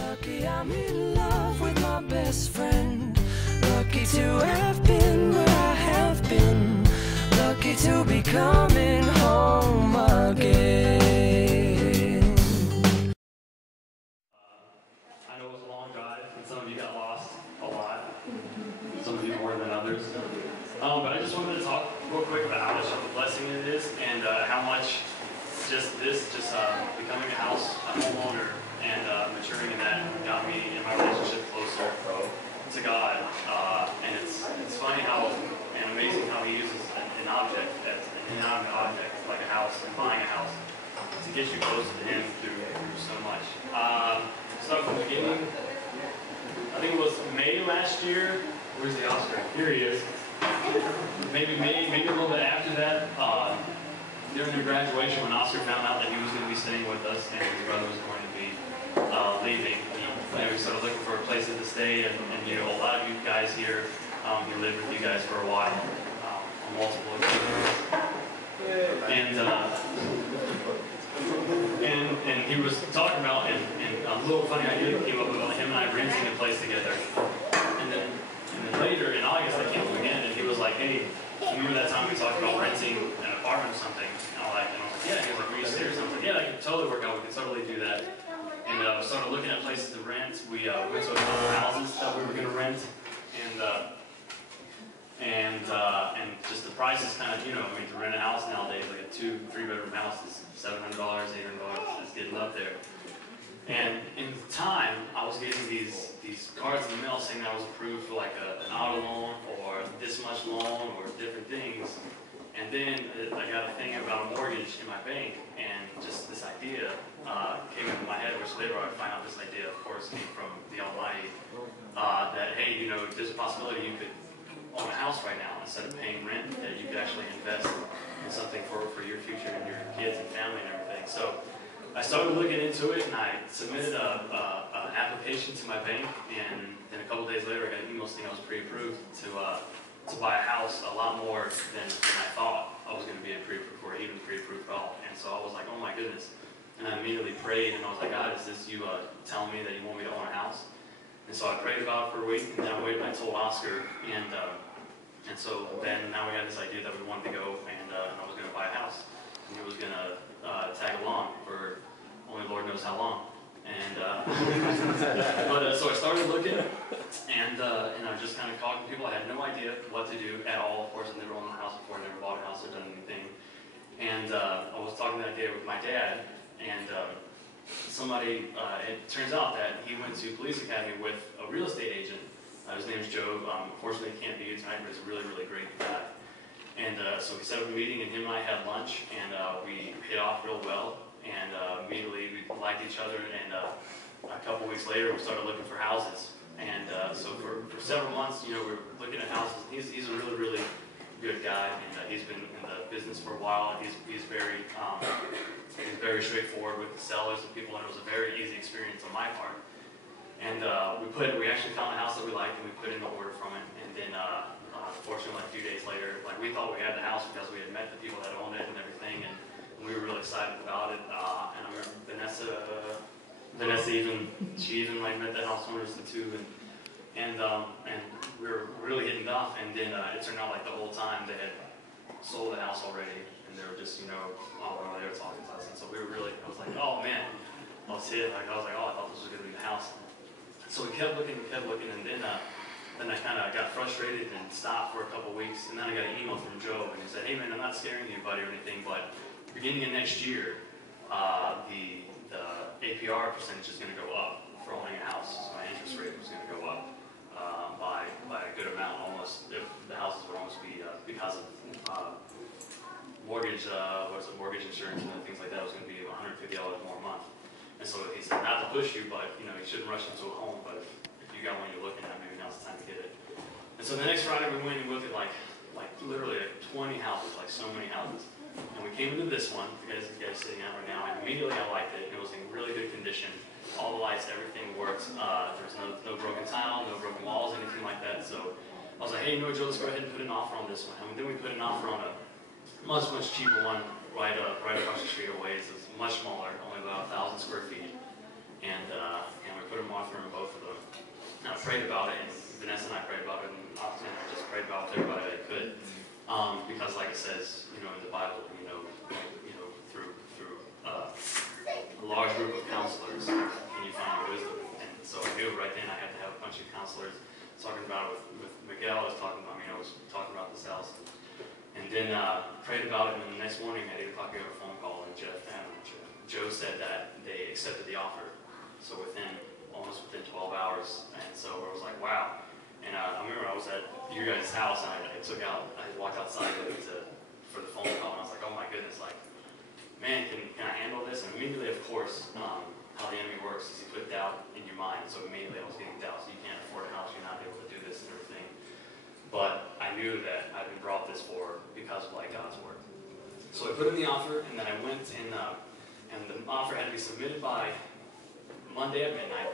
Lucky I'm in love with my best friend. Lucky to have been where I have been. Lucky to be coming home again. I know it was a long drive, and some of you got lost a lot. Some of you more than others. But I just wanted to talk real quick about how much of a blessing it is, and how much becoming a homeowner, and maturing in that got me in my relationship closer to God. And it's funny how, and amazing how He uses an object, as an inanimate object, like a house, and buying a house, to get you closer to Him through so much. Start from the beginning. I think it was May last year. Where's the Oscar? Here he is. Maybe a little bit after that. During their graduation, when Oscar found out that he was going to be staying with us and his brother was going to be leaving, we started looking for places to stay. And you know, a lot of you guys here, he lived with you guys for a while, on multiple occasions. And he was talking about, and a little funny idea came up about him and I renting a place together. And then later in August, I came up again, and he was like, "Hey, remember that time we talked about renting an apartment or something?" And I was like, "Yeah." He was like, "Were you serious?" I was like, "Yeah, that could totally work out. We could totally do that." And started looking at places to rent. We went to a couple houses that we were going to rent, and just the prices kind of, you know, I mean, to rent a house nowadays, like a 2-3 bedroom house is $700, $800, is getting up there. And in the time, I was getting these cards in the mail saying that I was approved for like an auto loan or this much loan or different things. And then I got a thing about a mortgage in my bank, and just this idea came into my head, which later I found out this idea, of course, came from the Almighty, that, hey, you know, there's a possibility you could own a house right now instead of paying rent, that you could actually invest in something for your future and your kids and family and everything. So I started looking into it, and I submitted an application to my bank, and then a couple days later I got an email saying I was pre-approved to buy a house, a lot more than I thought I was going to be pre-approved for, even pre-approved at all. And so I was like, oh my goodness. And I immediately prayed, and I was like, God, is this you telling me that you want me to own a house? And so I prayed about it for a week, and then I waited and I told Oscar, and so then now we had this idea that we wanted to go, and I was going to buy a house. And he was going to tag along for only Lord knows how long. And so I started looking, and I was just kind of talking to people. I had no idea what to do at all. Of course, I've never owned a house before, never bought a house or done anything. And I was talking that day with my dad, and somebody, it turns out that he went to police academy with a real estate agent. His name's Joe. Unfortunately, he can't be here tonight, but he's a really, really great guy. And so we set up a meeting, and him and I had lunch, and we hit off real well. And immediately we liked each other, and a couple weeks later we started looking for houses. And so for several months, you know, we were looking at houses. He's a really, really good guy, and he's been in the business for a while. He's very straightforward with the sellers and people, and it was a very easy experience on my part. And we actually found a house that we liked, and we put in the order from it. And then fortunately, a few days later, like, we thought we had the house because we had met the people that owned it and everything, and we were really excited about it. And I remember Vanessa even like met the house owners too, and we were really hitting it off. And then it turned out like the whole time they had sold the house already, and they were just, you know, they were talking to us. And so we were really, I was like, oh man, I was like, oh, I thought this was gonna be the house. So we kept looking, and then I kind of got frustrated and stopped for a couple weeks, and then I got an email from Joe, and he said, hey man, I'm not scaring you, buddy, or anything, but beginning of next year, the APR percentage is going to go up for owning a house. So my interest rate was going to go up by a good amount, almost. The houses would almost be, because of mortgage insurance and things like that, it was going to be $150 more a month. And so he said, not to push you, but, you know, you shouldn't rush into a home, but if you got one you're looking at, maybe now's the time to get it. And so the next Friday we went and looked at like literally like 20 houses, like so many houses. And we came into this one, the guys sitting out right now, and immediately I liked it. It was in really good condition. All the lights, everything worked. There was no broken tile, no broken walls, anything like that. So I was like, hey, you know what, Joe, let's go ahead and put an offer on this one. And then we put an offer on a much cheaper one right across the street away. It was much smaller, only about 1,000 square feet. prayed about it, and Vanessa and I prayed about it, and often I just prayed about it with everybody that I could. Because like it says, you know, in the Bible, through a large group of counselors, and you find your wisdom. And so I knew right then I had to have a bunch of counselors. Talking about it with Miguel, I was talking about this house, and then prayed about it. And then the next morning at 8 o'clock, I got a phone call, and Joe said that they accepted the offer. So almost within 12 hours, and so I was like, wow. And I remember I was at your guys' house, and I walked outside for the phone call, and I was like, oh my goodness, like, man, can I handle this? And immediately, of course, how the enemy works is he put doubt in your mind. So immediately I was getting doubt. So you can't afford a house, you're not able to do this and everything. But I knew that I'd been brought this for because of like God's word. So I put in the offer, and then I went and the offer had to be submitted by Monday at midnight.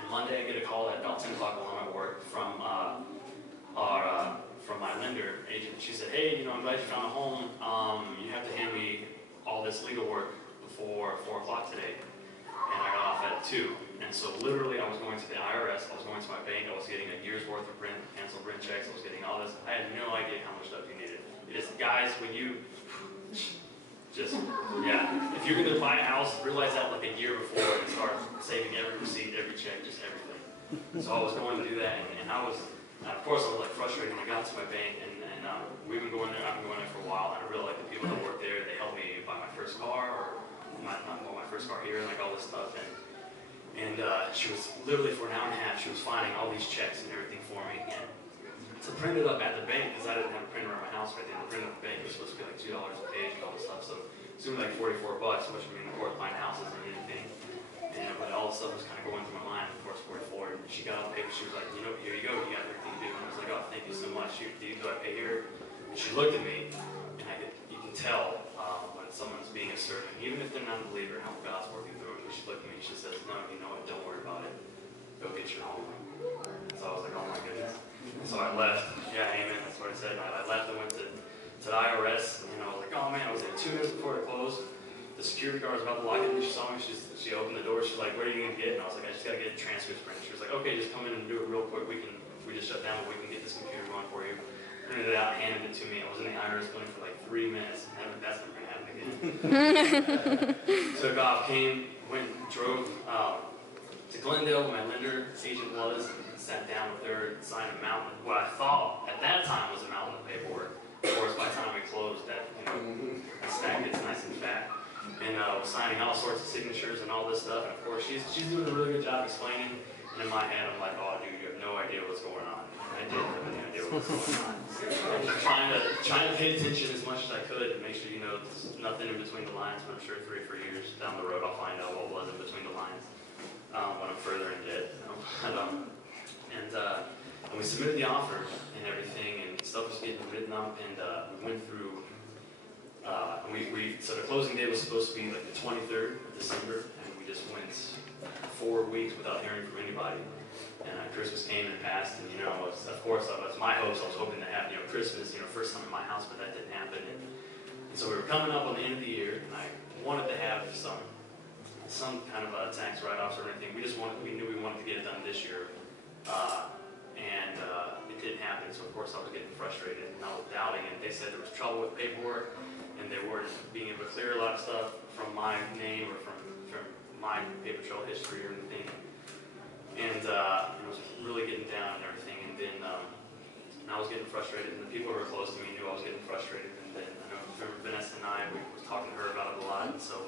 And Monday I get a call at about 10 o'clock while I'm at work from my lender agent. She said, hey, I'm glad you found a home. You have to hand me all this legal work before 4 o'clock today. And I got off at 2. And so literally I was going to the IRS, I was going to my bank, I was getting a year's worth of canceled rent checks, I was getting all this. I had no idea how much stuff you needed. Guys, when you if you're going to buy a house, realize that like a year before and start saving every receipt, every check, just everything. So I was going to do that, and of course I was like frustrated when I got to my bank, and we've been going there, I've been going there for a while, and I really like the people that work there. They helped me buy my first car, or my first car here, and like all this stuff, and she was literally for an hour and a half, she was finding all these checks and everything for me, and to print it up at the bank, because I didn't have a printer at my house right then, to print it up at the bank was supposed to be like $2 a page and all this stuff, so it was like $44, which would mean worth buying houses and anything. But all this stuff was kind of going through my mind, of course, 44. And she got on the paper, she was like, here you go, you got everything to do. And I was like, oh, thank you so much. Do I pay here? And she looked at me, and you can tell when someone's being assertive, even if they're not a believer, how God's working through it. She looked at me, and she says, no, you know what, don't worry about it. Go get your home. So I was like, oh my goodness. So I left. Yeah, amen, that's what I said. I left and went to the IRS, and I was like, oh man, I was there 2 minutes before it closed. The security guard was about to lock it, and she saw me, she opened the door, she's like, what are you going to get? And I was like, I just got to get a transcript printed. She was like, okay, just come in and do it real quick. We just shut down, but we can get this computer going for you. Printed it out, handed it to me. I was in the IRS building for like 3 minutes, and that's never going to happen again. Took off, went, drove to Glendale, where my lender agent was, and sat down with her and signed a mountain, what I thought at that time was a mountain of paperwork. Of course, by the time we closed, that stack gets nice and fat. And was signing all sorts of signatures and all this stuff. And of course, she's doing a really good job explaining. And in my head, I'm like, oh, dude, you have no idea what's going on. And I didn't have any idea what was going on. I was trying to pay attention as much as I could and make sure there's nothing in between the lines. But I'm sure 3 or 4 years down the road, I'll find out what was in between the lines when I'm further in debt. And we submitted the offer and everything, and stuff was getting written up, and we went through. So the closing date was supposed to be like the 23rd of December, and we just went 4 weeks without hearing from anybody. And Christmas came and passed, and of course, that was my hopes. I was hoping to have Christmas, first time in my house, but that didn't happen. And so we were coming up on the end of the year, and I wanted to have some kind of tax write-offs or anything. We knew we wanted to get it done this year, and it didn't happen. So of course, I was getting frustrated, and I was doubting it. They said there was trouble with paperwork, and they weren't being able to clear a lot of stuff from my name or from my paper trail history or anything. And it was really getting down and everything. And then I was getting frustrated, and the people who were close to me knew I was getting frustrated. And then I remember Vanessa and I, we were talking to her about it a lot, and so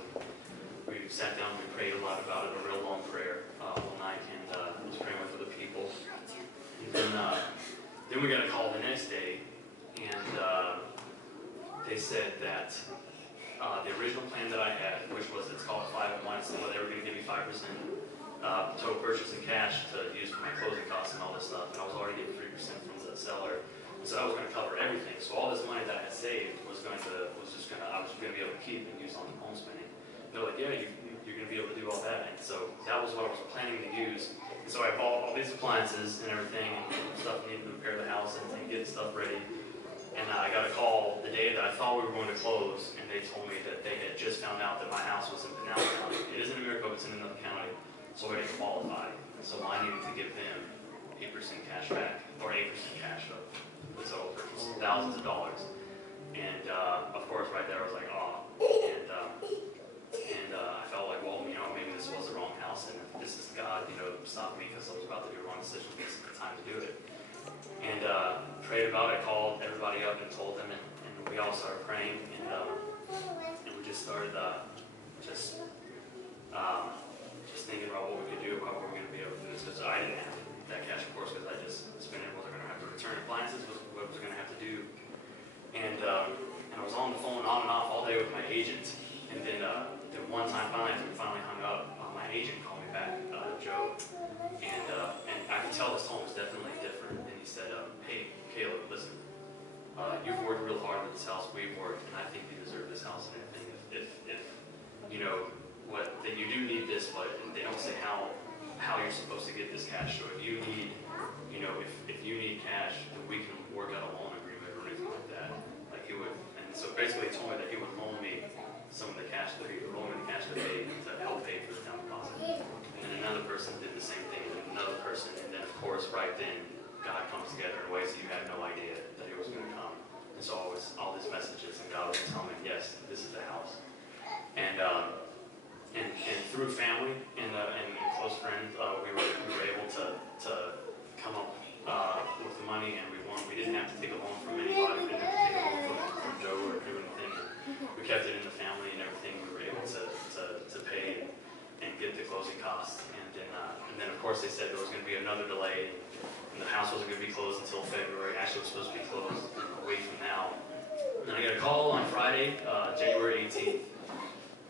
we sat down and we prayed a lot about it, a real long prayer one night, and I was praying with other people. And then we got a call the next day, and they said that the original plan that I had, which was, it's called 5-1, so they were going to give me 5% total purchase in cash to use for my closing costs and all this stuff, and I was already getting 3% from the seller, so that was going to cover everything. So all this money that I had saved I was going to be able to keep and use on the home spending. And they're like, yeah, you're going to be able to do all that, and so that was what I was planning to use. And so I bought all these appliances and everything, and stuff needed to repair the house and get stuff ready. And I got a call the day that I thought we were going to close, and they told me that they had just found out that my house was in Pinellas County. It isn't in Maricopa, it's in another county, so I didn't qualify. So I needed to give them 8% cash back, or 8% cash of the total purchase, thousands of dollars. And of course, right there, I was like, oh. And I felt like, well, you know, maybe this was the wrong house, and this is God, you know, stopped me because I was about to do a wrong decision. This is the time to do it. And prayed about it, called everybody up and told them, and we all started praying, and we just started just thinking about what we could do, how we were going to be able to do this. Because I didn't have that cash, of course, because I just spent it. Wasn't going to have to return appliances. Was what I was going to have to do. And I was on the phone on and off all day with my agent. And then one time, after we finally hung up, my agent called me back, Joe. And I could tell his tone was definitely different. And he said, hey, Caleb, listen, you've worked real hard with this house. We've worked, and I think you deserve this house and everything. If you know, that you do need this, but they don't say how you're supposed to get this cash. So if you need, you know, if you need cash, then we can work out a loan agreement or anything like that. Like he would, and so basically he told me that he would loan me some of the cash that he would loan me the cash to pay to help pay for the down deposit. And then another person did the same thing, and another person, and then of course right then God comes together in ways that you had no idea that he was going to come. And so all these messages, and God was telling me, yes, this is the house. And through family and close friends, we were able to come up with the money, and we didn't have to take a loan from anybody. We didn't have to take a loan from Joe or do anything. We kept it in the family and everything. We were able to pay and get the closing costs. And then of course they said there was going to be another delay, and the house wasn't going to be closed until February. Actually, it was supposed to be closed a week from now. And I got a call on Friday, January 18th.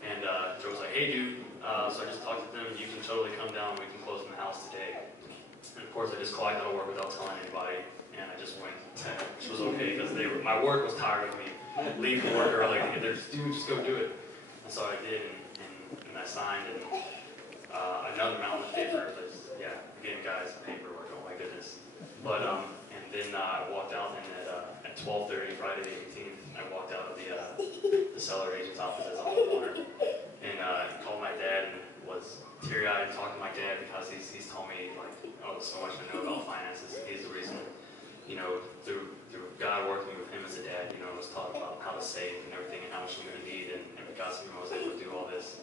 And Joe was like, hey dude, so I just talked to them, you can totally come down, we can close in the house today. And of course I just clocked out of work without telling anybody, and I just went, which was okay, because my work was tired of me leaving work early, and they're just, dude, just go do it. And so I did, and I signed, and another mountain of paper, yeah, again guys, paperwork, oh my goodness. But, and then I walked out, and at 12:30, Friday the 18th, I walked out of the seller agent's office as a homeowner, and called my dad and was teary-eyed and talking to my dad because he's told me like, oh, so much to know about finances. He's the reason, you know, through God working with him as a dad, you know, was taught about how to save and everything and how much I'm going to need, and because of him I was able to do all this,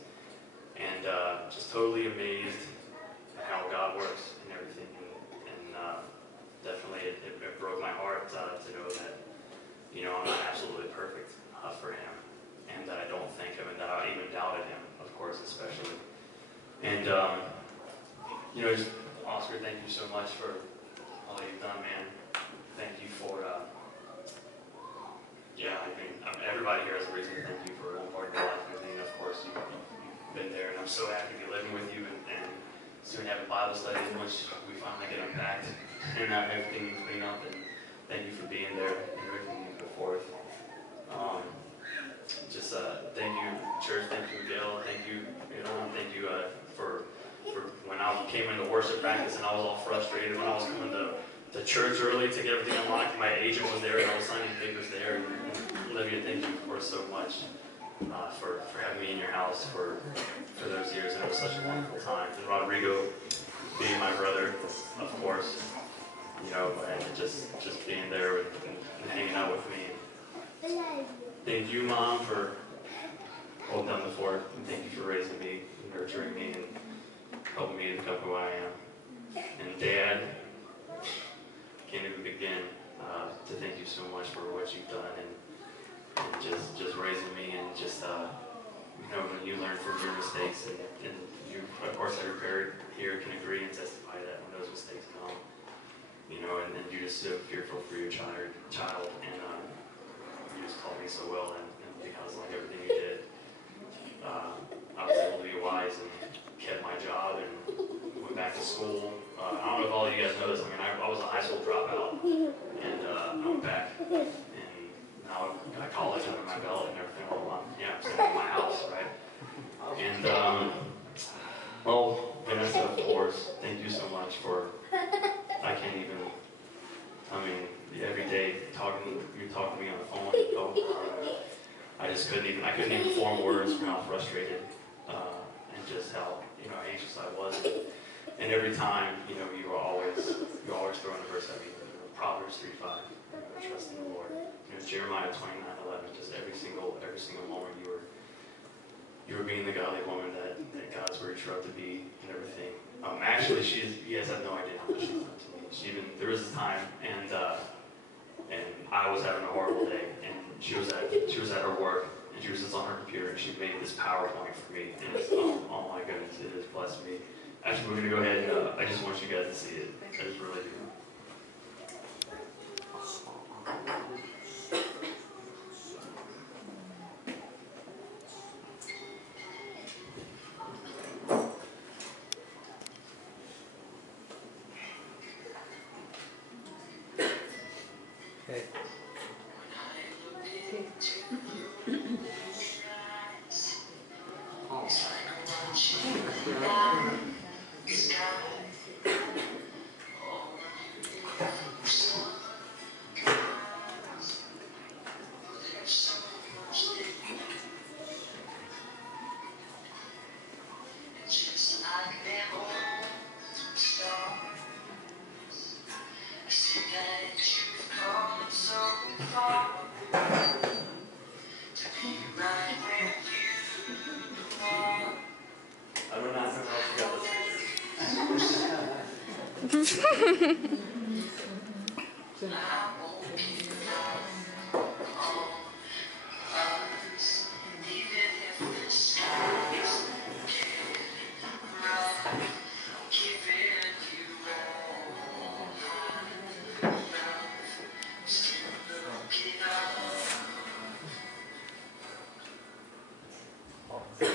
and just totally amazed at how God works and everything, and definitely it broke my heart to know that, you know, I'm not absolutely perfect for him, and that I don't thank him, and that I even doubted him, of course, especially. And, you know, just, Oscar, thank you so much for all you've done, man. Thank you for, yeah, I mean, everybody here has a reason to thank you for one part of your life, and of course, you've been there, and I'm so happy to be living with you, and soon have a Bible study in which we finally get unpacked, and everything clean up, and thank you for being there, and everything you put forth. Just thank you, church. Thank you, Gail. Thank you, thank you for when I came into worship practice and I was all frustrated when I was coming to church early to get everything unlocked. My agent was there and I was signing papers there. And Olivia, thank you, of course, so much for having me in your house for those years, and it was such a wonderful time. And Rodrigo, being my brother, of course, you know, and just being there and hanging out with me. Thank you, Mom, for all done before, and thank you for raising me, and nurturing me, and helping me to become who I am. And Dad, can't even begin to thank you so much for what you've done, and just raising me, and just you know, when you learn from your mistakes, and you, of course, every parent here can agree and testify that when those mistakes come, you know, and you're just so fearful for your child, and you just taught me so well, and because like everything you did, I was able to be wise and kept my job and went back to school. I don't know if all of you guys know this. I mean, I was a high school dropout, and I went back, and now I got college under my belt and everything. Well, yeah, I'm staying in my house, right? And well, Vanessa, of course, thank you so much for. I can't even. I mean, every day you're talking to me on the phone. I just couldn't even form words for how frustrated and just how, you know, anxious I was. And every time, you know, you always throwing a verse at me. You know, Proverbs 3:5, trust in the Lord. You know, Jeremiah 29:11. Just every single moment you were being the godly woman that God's word showed up to be and everything. Actually, you guys have no idea how much she's done to me. There was a time, and I was having a horrible day, and she was at her work, and she was just on her computer, and she made this PowerPoint for me, and it's, oh my goodness, it has blessed me. Actually, we're gonna go ahead and I just want you guys to see it. I just really do.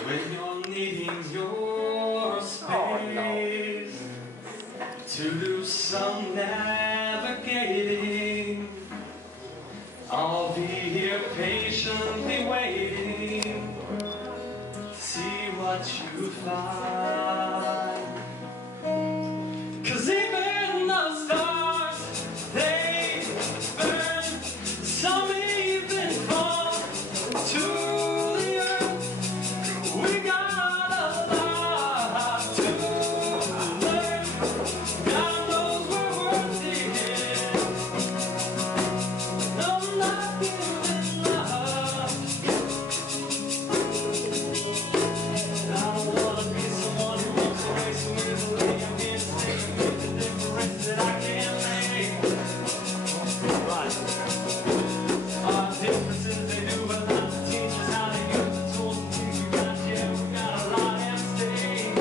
When you're needing your space to do some navigating, I'll be here patiently waiting to see what you find. 'Cause even the stars, they burn, some even fall to the earth. We got a lot to learn. God knows we're worth it. No, not giving up. I don't wanna be someone who walks away so easily. I'm here to stay and make the difference that I can make. Right. Our differences they do, but not to teach us how to use the tools and things we got. Yeah, we got a lot at stake.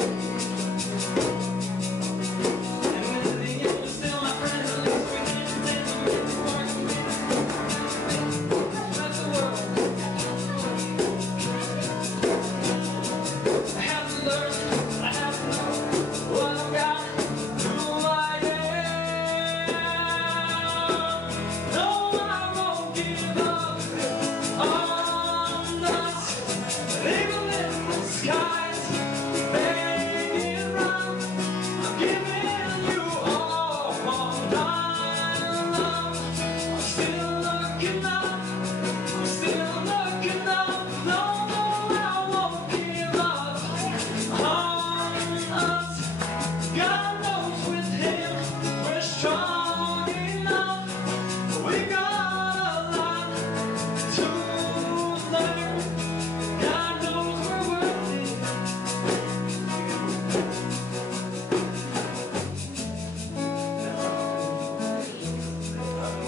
And in the end, we're still my friends. At least we did it then. We made it work. We made it that's the world. I have to learn. I have to know what I've got. Who I am. No, I won't give up on us. Even if the skies fade round, I'm giving you all my love. I'm still looking up. I'm still looking up. No, I won't give up on us. God knows with Him we're strong enough. We got a lot to learn. God knows we're worth it.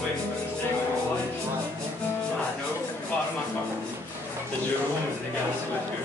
Wait, stay with your wife. I know, part of my car. Did you ever want the guys with you?